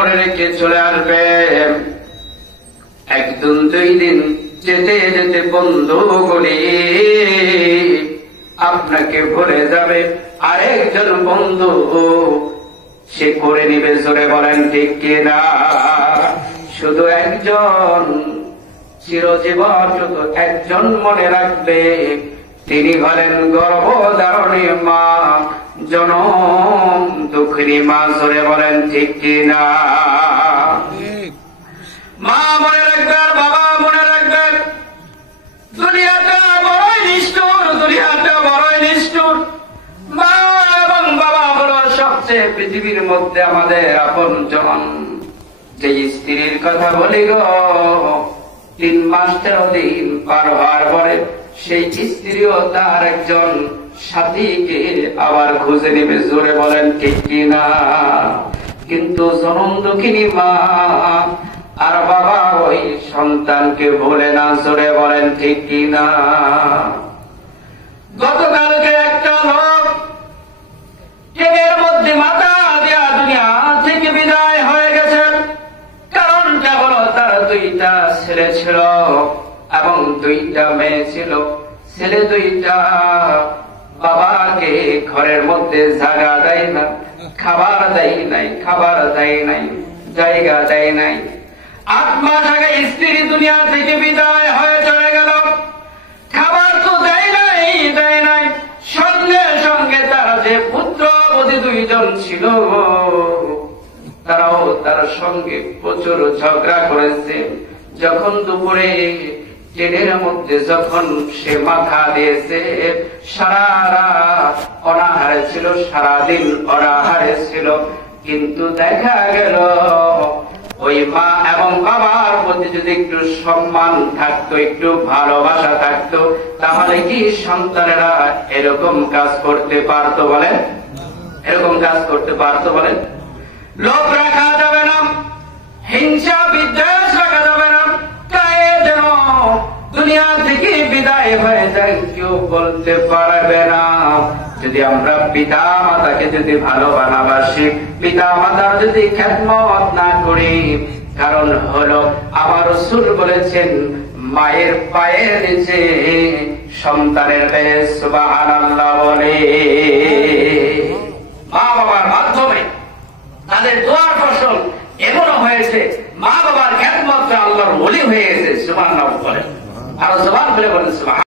করে রেখে চলে আসবে। একদিন দুই দিন যেতে যেতে বন্ধুগুলি আপনাকে ভুলে যাবে, আরেকজন বন্ধু সে করে নিবে। জোরে বলেন ঠিক কিনা? শুধু একজন, চিরজীবন শুধু একজন মনে রাখবে, তিনি হলেন গর্ভধারণী মা, জনম দুঃখিনী মা। জোরে বলেন ঠিক কিনা? মা মনে রাখবেন, বাবা মনে রাখবেন, দুনিয়াটা বড়ই নিষ্ঠুর, দুনিয়াটা বড়ই নিষ্ঠুর। মা এবং বাবা হলো সবচেয়ে পৃথিবীর মধ্যে আমাদের আপনজন। যে স্ত্রীর কথা বলি গো, 3 মাস 13 দিন পার হওয়ার পরে সেই স্ত্রীও তার একজন সাথীকে আবার খুঁজে নেবে। জোরে বলেন ঠিক কিনা? কিন্তু জনম দুঃখিনী মা আর বাবা ওই সন্তানকে ভুলে না। জোরে বলেন ঠিক কিনা? গতকালকে একটা লোক ট্রেনের মধ্যে মাথা দেয়া দুনিয়া থেকে বিদায় হয়ে গেছেন। কারণটা হলো তার 2টা ছেলে ছিল এবং 2টা মেয়ে ছিল। ছেলে 2টা বাবাকে ঘরের মধ্যে জায়গা দেয় না, খাবার দেয় নাই, খাবার দেয় নাই, জায়গা দেয় নাই। 8 মাস আগে স্ত্রী দুনিয়া থেকে বিদায় হয়ে চলে গেল, খাবার তো দেয় নাই, দেয় নাই। সঙ্গে সঙ্গে তার যে পুত্রবধূ 2জন ছিল, তারাও তার সঙ্গে প্রচুর ঝগড়া করেছে। যখন দুপুরে ট্রেনের মধ্যে যখন সে মাথা দিয়েছে, সারা রাত অনাহারে ছিল, সারাদিন অনাহারে ছিল। কিন্তু দেখা গেল ওই মা এবং বাবার প্রতি যদি একটু সম্মান থাকতো, একটু ভালোবাসা থাকতো, তাহলে কি সন্তানেরা এরকম কাজ করতে পারতো? বলেন, এরকম কাজ করতে পারতো? বলেন। লোভ রাখা যাবে না, হিংসা বিদ্বেষ রাখা যাবে না। গায়ে যেন দুনিয়া থেকে বিদায় হয়ে যায় কেউ বলতে পারবে না। যদি আমরা পিতা মাতাকে যদি ভালোবাসি, পিতা মাতার যদি খেদমত না করি, কারণ হলো আমার রাসূল বলেছেন, মায়ের পায়ের নিচে সন্তানের বেশ সুবহানাল্লাহ বলে। মা বাবার মাধ্যমে তাদের দোয়ার ফসল এমনও হয়েছে, মা বাবার খেদমত আল্লাহর ওলি হয়ে গেছে। সুবহানাল্লাহ বলে, আর সুবহান বলে বলেন সুবহান।